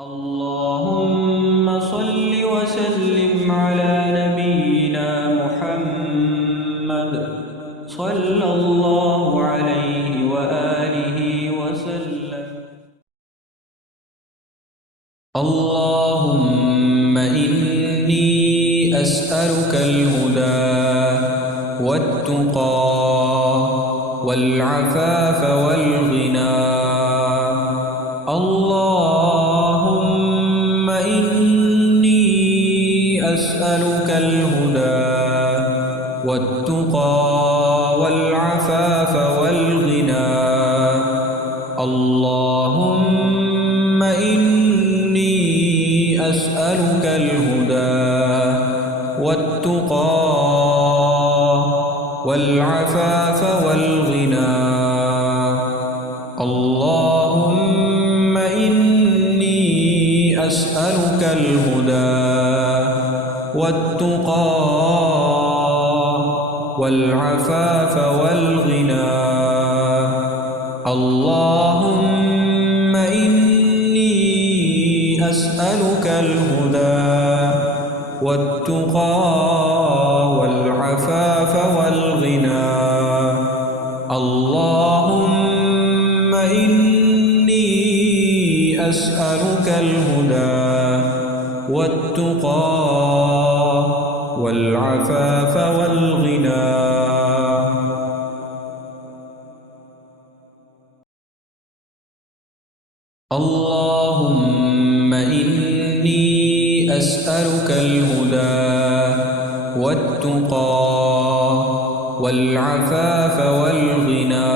اللهم صل وسلم على نبينا محمد صلى الله عليه وآله وسلم. اللهم إني أسألك الهدى والتقى والعفاف والغنى. اللهم إني أسألك الهدى والتقى والعفاف والغنى. اللهم إني أسألك الهدى والتقى والعفاف والغنى. اللهم إني أسألك الهدى والتقى والعفاف والغنى. اللهم إني أسألك الهدى والتقى والعفاف والغنى. اللهم إني أسألك الهدى والتقى والعفاف والغنى. اللهم إني أسألك الهدى والتقى والعفاف والغنى.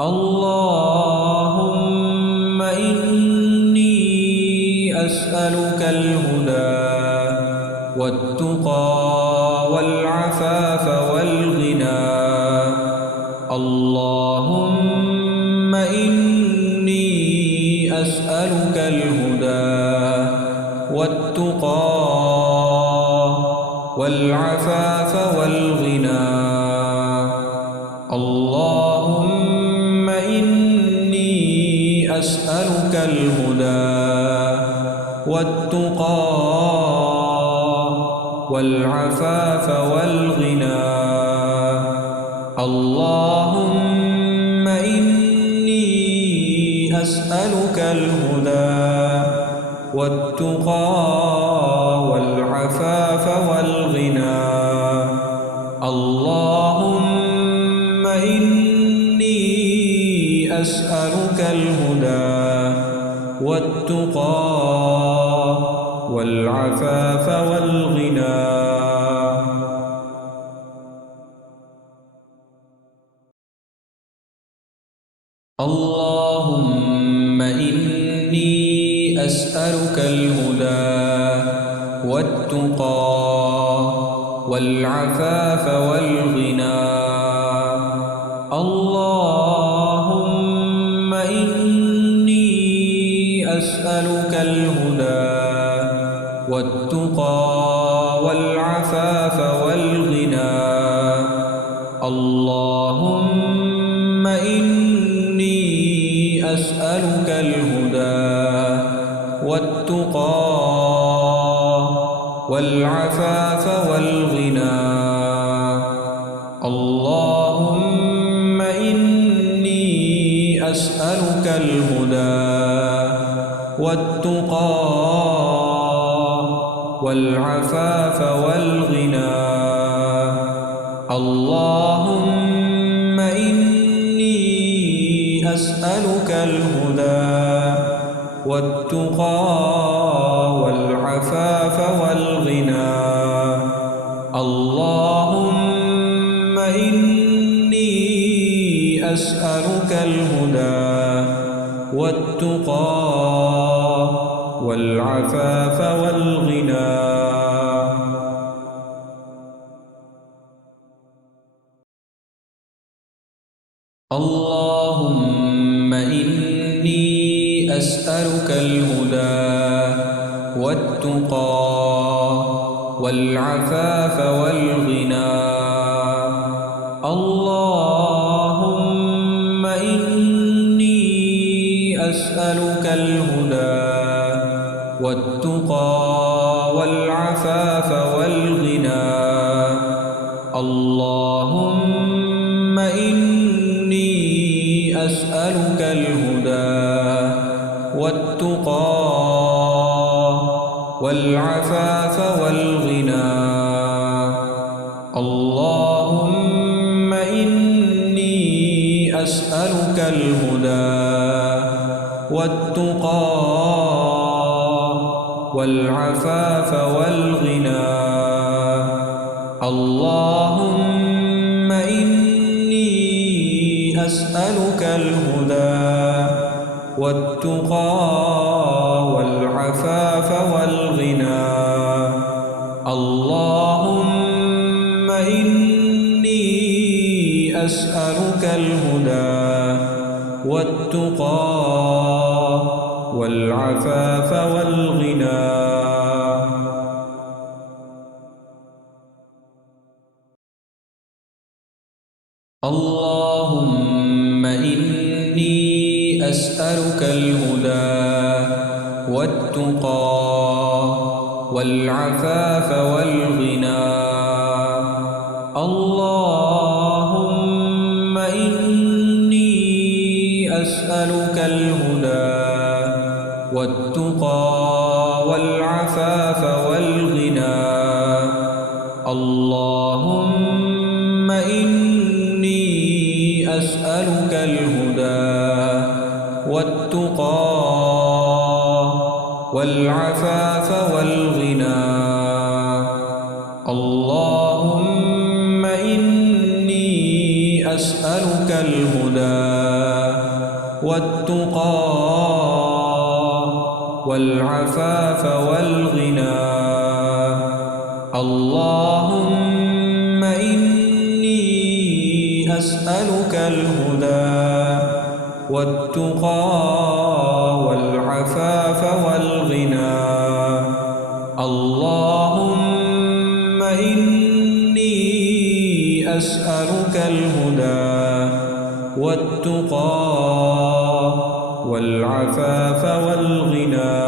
اللهم إني أسألك الهدى والتقى والعفاف والغنى. اللهم إني أسألك الهدى والتقى والعفاف والغنى. اللهم إني أسألك الهدى والتقى والعفاف والغنى. اللهم إني أسألك الهدى والتقى والعفاف والغنى. اللهم إني أسألك الهدى والتقى والعفاف والغنى. اللهم إني أسألك الهدى والتقى والعفاف والغنى. اللهم إني أسألك الهدى والتقى والعفاف والغنى. اللهم إني أسألك الهدى والتقى والعفاف والغنى. اللهم إني أسألك الهدى والتقى والعفاف والغنى. اللهم إني أسألك الهدى والتقى والعفاف والغنى. اللهم إني أسألك الهدى والتقى والعفاف والغنى. اللهم إني أسألك الهدى والتقى والعفاف والغنى. اللهم إني أسألك الهدى والهدى والتقى والعفاف والغنى. اللهم إني أسألك الهدى والتقى والعفاف والغنى. اللهم إني أسألك الهدى والتقى والعفاف والغنى. اللهم إني أسألك الهدى والتقى والعفاف والغنى. اللهم إني أسألك الهدى والتقى والعفاف والغنى. اللهم إني أسألك الهدى والتقى والعفاف والغنى. اللهم إني أسألك الهدى والتقى والعفاف والغنى. اللهم إني أسألك الهدى والتقى والعفاف والغنى. اللهم إني أسألك الهدى والتقى والعفاف والغنى. اللهم إني أسألك الهدى والتقى والعفاف والغنى. اللهم إني أسألك الهدى والتقى والعفاف والغنى.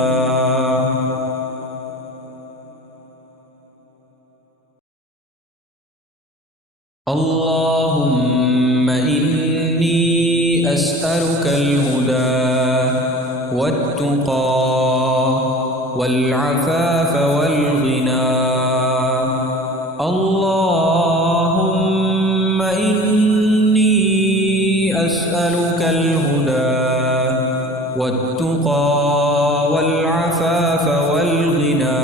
اللهم إني أسألك الهدى والتقى والعفاف والغنى. اللهم إني أسألك الهدى والتقى والعفاف والغنى.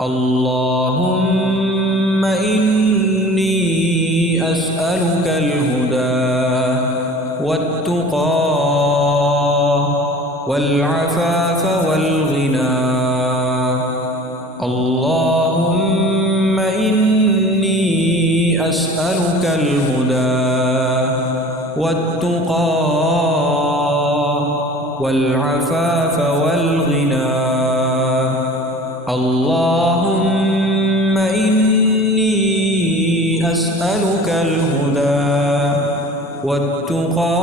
اللهم إني أسألك الهدى والتقى والعفاف والغنى. اللهم إني أسألك الهدى والتقى والعفاف والغنى. اللهم إني أسألك الهدى والتقى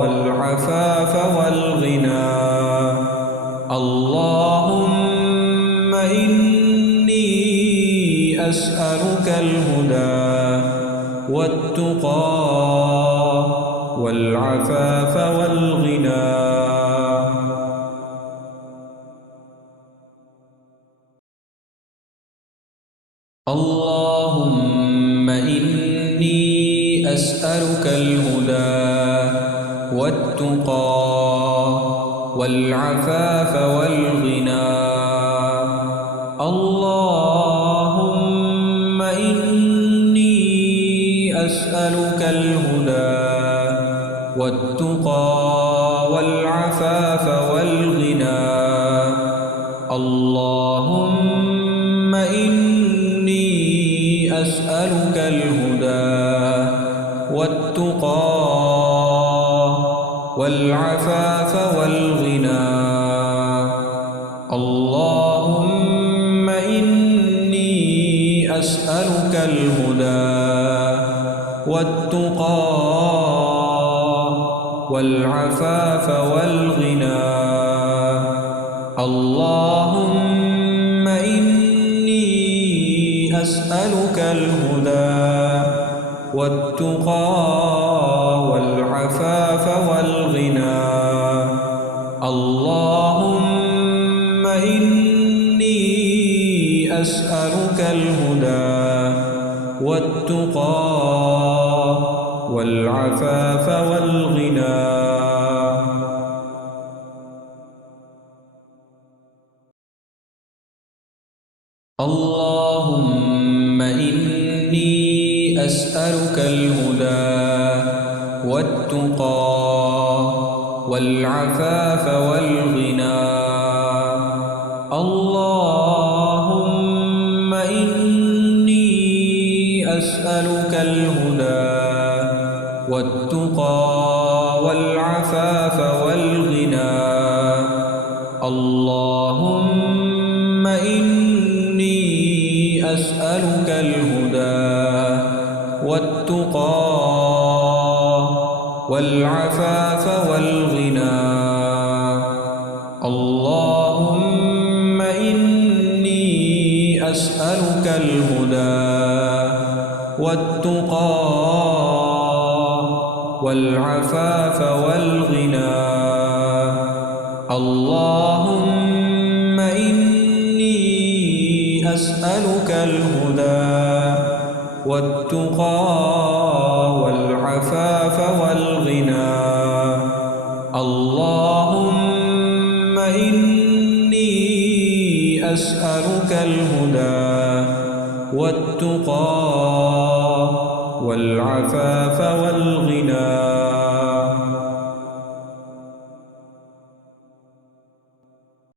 والعفاف والغنى. اللهم إني أسألك الهدى والتقى والعفاف والغنى. اللهم إني أسألك الهدى والتقى والعفاف والغنى. اللهم إني أسألك الهدى والتقى والعفاف والغنى. اللهم إني أسألك الهدى والتقى والعفاف والغنى. اللهم إني أسألك الهدى والتقى والعفاف والغنى. اللهم إني أسألك الهدى والتقى والعفاف والغنى. اللهم إني أسألك الهدى والتقى والعفاف والغنى. اللهم إني أسألك الهدى والتقى والعفاف والغنى. اللهم إني أسألك الهدى والتقى والعفاف والغنى. اللهم إني أسألك الهدى والتقى والعفاف والغنى. اللهم إني أسألك الهدى والتقى والعفاف والغنى. اللهم إني أسألك الهدى والتقى والعفاف والغنى. اللهم إني أسألك الهدى والتقى والعفاف والغنى.